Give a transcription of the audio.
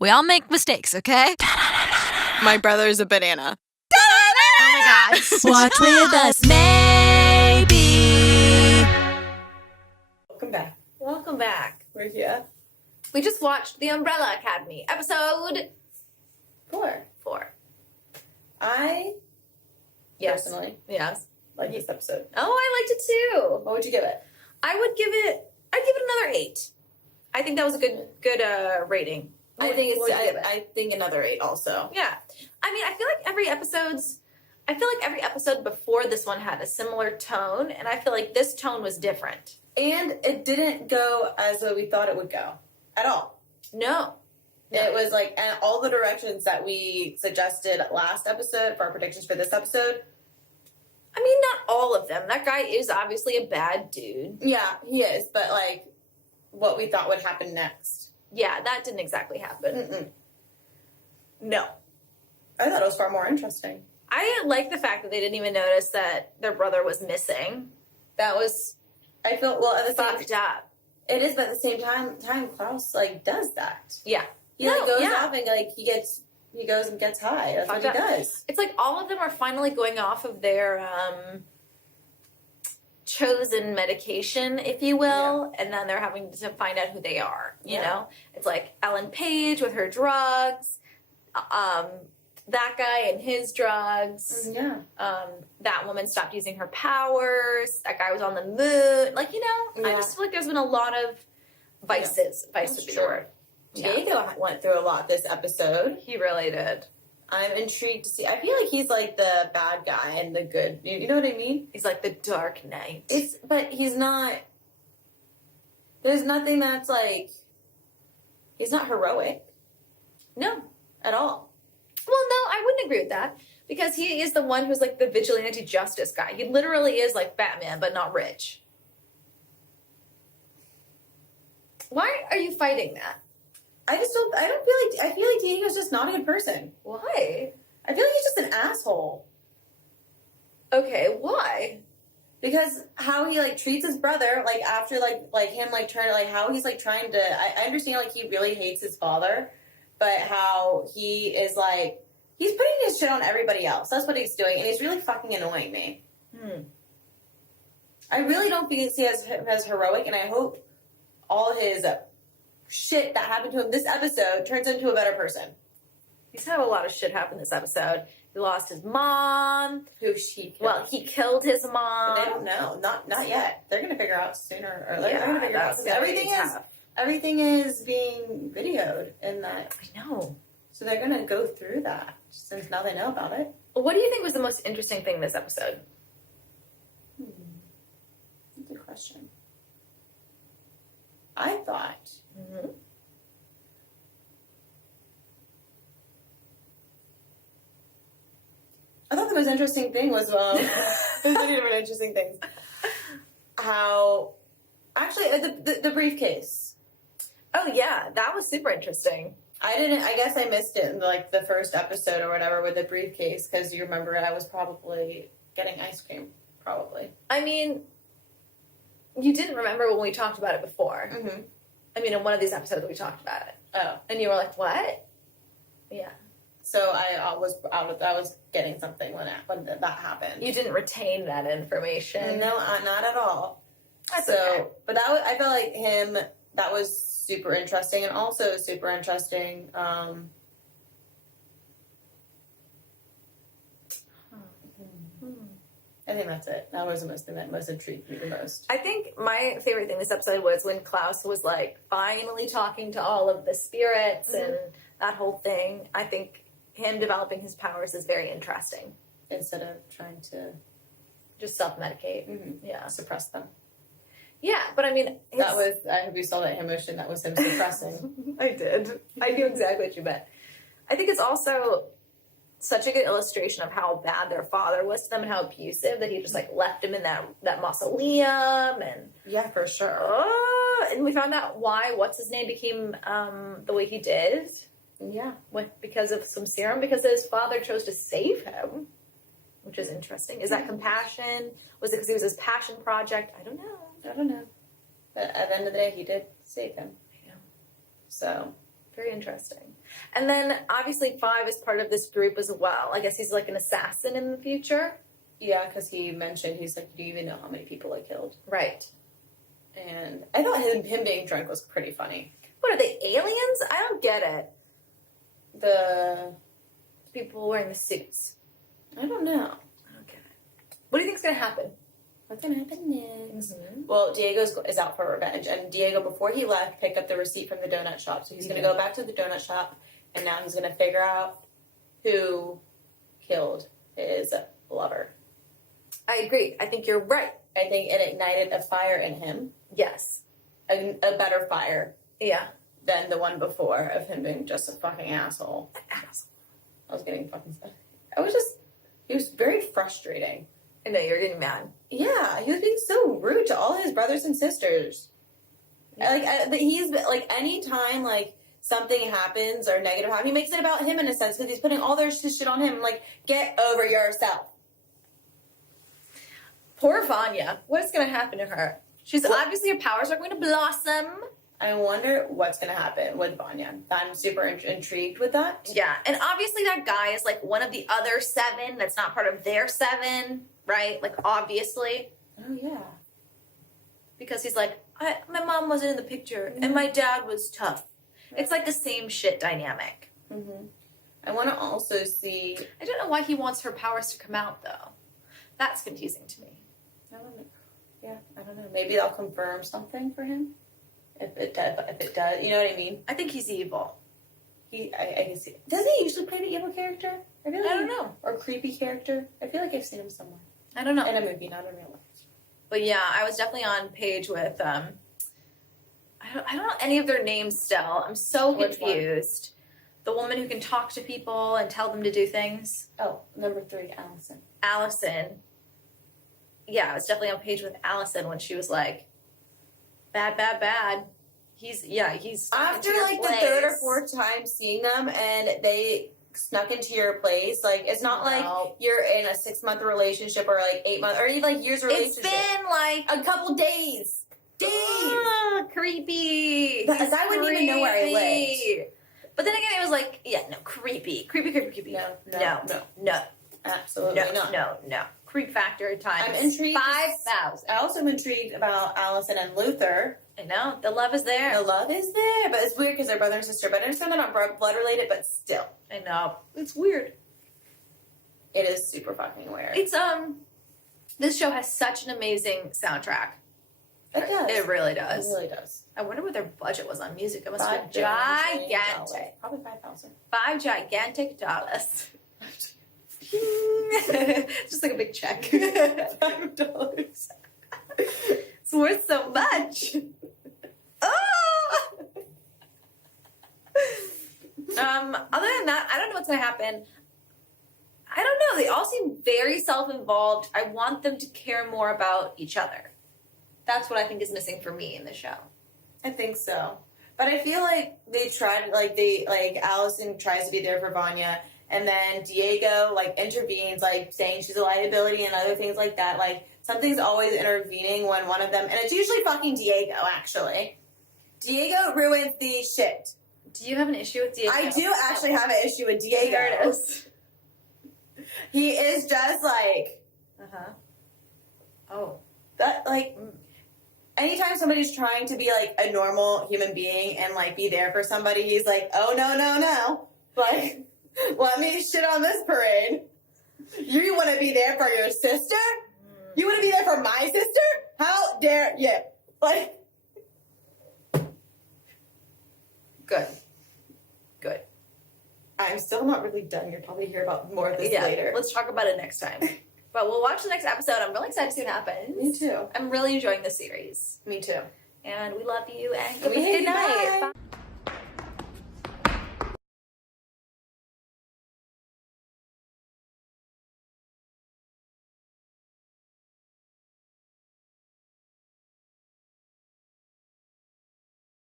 We all make mistakes, okay? My brother's a banana. Oh my God. Watch with us, maybe. Welcome back. Welcome back. We're here. We just watched The Umbrella Academy, episode 4. Yes. Personally Yes. like this episode. Oh, I liked it too. What would you give it? I'd give it another 8. I think that was a good rating. I think another 8 also. Yeah. I mean, I feel like every episode before this one had a similar tone, and I feel like this tone was different. And it didn't go as we thought it would go at all. No. It was like, and all the directions that we suggested last episode for our predictions for this episode. I mean, not all of them. That guy is obviously a bad dude. Yeah, he is. But like, what we thought would happen next. Yeah, that didn't exactly happen. Mm-mm. No. I thought it was far more interesting. I like the fact that they didn't even notice that their brother was missing. That was, I feel, well, at the same fucked up. It is, but at the same time Klaus, like, does that. Yeah. He like, goes off and, like, he goes and gets high. That's what he does. It's like all of them are finally going off of their chosen medication, if you will, and then they're having to find out who they are, you know? It's like Ellen Page with her drugs, that guy and his drugs. Yeah. That woman stopped using her powers. That guy was on the moon. Like, you know, I just feel like there's been a lot of vices. Vice would be the word. Diego went through a lot this episode. He really did. I'm intrigued to see. I feel like he's like the bad guy and the good. You know what I mean? He's like the Dark Knight. But he's not. There's nothing that's like. He's not heroic. No. At all. Well, no, I wouldn't agree with that. Because he is the one who's like the vigilante justice guy. He literally is like Batman, but not rich. Why are you fighting that? I feel like Diego's just not a good person. Why? I feel like he's just an asshole. Okay, why? Because how he like treats his brother, like after like him like trying to like how he's like trying to I understand like he really hates his father, but how he is like he's putting his shit on everybody else. That's what he's doing, and he's really fucking annoying me. I really don't see him as heroic, and I hope all his shit that happened to him this episode turns into a better person. He's had a lot of shit happen this episode. He lost his mom. Who she killed. Well, he killed his mom. But they don't know. Not yet. They're gonna figure out sooner or later. Yeah, they're gonna figure out. that's Everything is being videoed in that. I know. So they're gonna go through that since now they know about it. Well, what do you think was the most interesting thing this episode? Good question. I thought. I thought the most interesting thing was, there's many different interesting things. How, actually, the briefcase. Oh, yeah, that was super interesting. I guess I missed it in like the first episode or whatever with the briefcase, because you remember I was probably getting ice cream, probably. I mean, you didn't remember when we talked about it before. Mm-hmm. I mean, in one of these episodes we talked about it. Oh. And you were like, what? Yeah. So I was getting something when that happened. You didn't retain that information. No, not at all. That's okay. But I felt like that was super interesting, and also super interesting. I think that's it. That was the most thing that most intrigued me the most. I think my favorite thing this episode was when Klaus was like finally talking to all of the spirits and that whole thing. I think him developing his powers is very interesting. Instead of trying to just self-medicate. Yeah. Suppress them. Yeah, but I mean... That was... I hope you saw that emotion. That was him suppressing. I did. I knew exactly what you meant. I think it's also such a good illustration of how bad their father was to them and how abusive that he just, like, left him in that mausoleum and... Yeah, for sure. And we found out why what's-his-name became the way he did. Yeah. Because of some serum. Because his father chose to save him. Which is interesting. Is that compassion? Was it because it was his passion project? I don't know. But at the end of the day, he did save him. Yeah. So, Very interesting. And then obviously 5 is part of this group as well. I guess he's like an assassin in the future. Yeah, because he mentioned, he's like, do you even know how many people I killed? Right. And I thought him being drunk was pretty funny. What are they, aliens? I don't get it. The people wearing the suits. I don't know. I don't get it. What do you think's gonna happen? What's gonna happen next? Well, Diego is out for revenge, and Diego, before he left, picked up the receipt from the donut shop. So he's gonna go back to the donut shop, and now he's gonna figure out who killed his lover. I agree. I think you're right. I think it ignited a fire in him. Yes. A better fire. Yeah. Than the one before of him being just a fucking asshole. Asshole. I was getting fucking stuff. He was very frustrating. I know, you're getting mad. Yeah, he was being so rude to all his brothers and sisters. Yeah. He's like, anytime like something happens or negative happens, he makes it about him in a sense because he's putting all their shit on him. Like, get over yourself. Poor Vanya. What's going to happen to her? Obviously her powers are going to blossom. I wonder what's going to happen with Vanya. I'm super intrigued with that. Yeah, and obviously that guy is like one of the other 7 that's not part of their 7, right? Like, obviously. Oh, yeah. Because he's like, my mom wasn't in the picture, and my dad was tough. Right. It's like the same shit dynamic. Mm-hmm. I want to also see... I don't know why he wants her powers to come out, though. That's confusing to me. I don't know. Yeah, I don't know. Maybe I'll confirm something for him. If it does, you know what I mean? I think he's evil. I can see. Doesn't he usually play the evil character? I don't know. Or creepy character. I feel like I've seen him somewhere. I don't know. In a movie, not in real life. But yeah, I was definitely on page with I don't know any of their names still. I'm so confused. The woman who can talk to people and tell them to do things. Oh, number 3, Allison. Allison. Yeah, I was definitely on page with Allison when she was like, bad, bad, bad. He's after like the 3rd or 4th time seeing them and they snuck into your place. Like, it's not like you're in a 6-month relationship or like 8 months or even like years relationship. It's been like a couple days. Creepy. Like, I wouldn't even know where I lived. But then again, it was like, yeah, no, creepy. No. Absolutely No. Creep factor times I'm intrigued. 5,000. I also am intrigued about Allison and Luther. I know. The love is there. The love is there. But it's weird because they're brother and sister. But I understand they're not blood related, but still. I know. It's weird. It is super fucking weird. It's, this show has such an amazing soundtrack. It does. It really does. It really does. I wonder what their budget was on music. It must have been gigantic. Probably 5,000. $5 gigantic dollars. Just like a big check. $5. It's worth so much. Oh! Other than that, I don't know what's gonna happen. I don't know. They all seem very self-involved. I want them to care more about each other. That's what I think is missing for me in the show. I think so. But I feel like they tried, like Allison tries to be there for Vanya, and then Diego, like, intervenes, like, saying she's a liability and other things like that. Like, something's always intervening when one of them, and it's usually fucking Diego, actually. Diego ruins the shit. Do you have an issue with Diego? I do actually have an issue with Diego. There it is. He is just like... Uh-huh. Oh. That, like... Anytime somebody's trying to be, like, a normal human being and, like, be there for somebody, he's like, oh, no. Like, let me shit on this parade. You want to be there for your sister? You want to be there for my sister? How dare you? Like... Good. I'm still not really done. You'll probably hear about more of this later. Let's talk about it next time. But we'll watch the next episode. I'm really excited to see what happens. Me too. I'm really enjoying this series. Me too. And we love you and Good night. Bye.